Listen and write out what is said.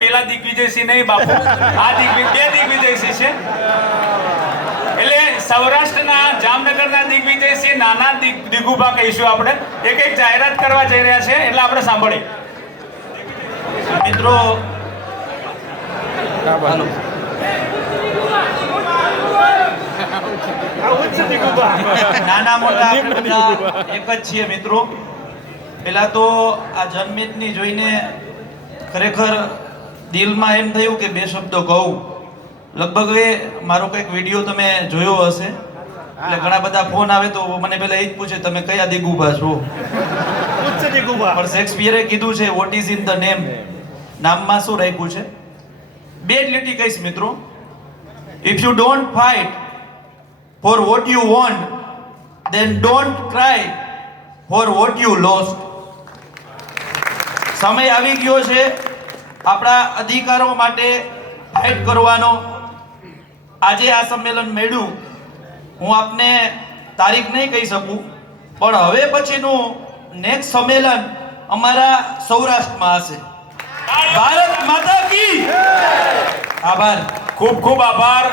પેલા દિગ્વિજયસિંહ નહીં બાપુ, આ બે દિગ્વિજયસિંહ છે. એટલે સૌરાષ્ટ્રના જામનગરના દિગ્વિજયસિંહ, નાના દિગુભા કહીશું આપણે. એક જાહેરાત કરવા જઈ રહ્યા છે, એટલે આપણે સાંભળીએ. મિત્રો નાના મોટા એક જ છીએ મિત્રો. પેલા તો આ જન્મિતની જોઈને ખરેખર દિલમાં એમ થયું કે બે શબ્દો કહું. લગભગ એ મારો કંઈક વિડીયો તમે જોયો હશે, એટલે ઘણા બધા ફોન આવે તો મને પેલા એ જ પૂછે તમે કયા દિગુભા છો. પણ શેક્સપિયરે કીધું છે what is in the name, નામમાં શું રાખ્યું છે. બે જ લીટી કહીશ મિત્રો. If you don't fight for what you want, then don't cry for what you lost. સમય આવી ગયો છે આપણા અધિકારો માટે ફાઇટ કરવાનો. આજે આ સંમેલન મળ્યું, હું આપને તારીખ નહીં કહી શકું, પણ હવે પછીનું નેક્સ્ટ સંમેલન અમારા સૌરાષ્ટ્રમાં હશે. ભારત માતા કી. આભાર, ખૂબ ખૂબ આભાર.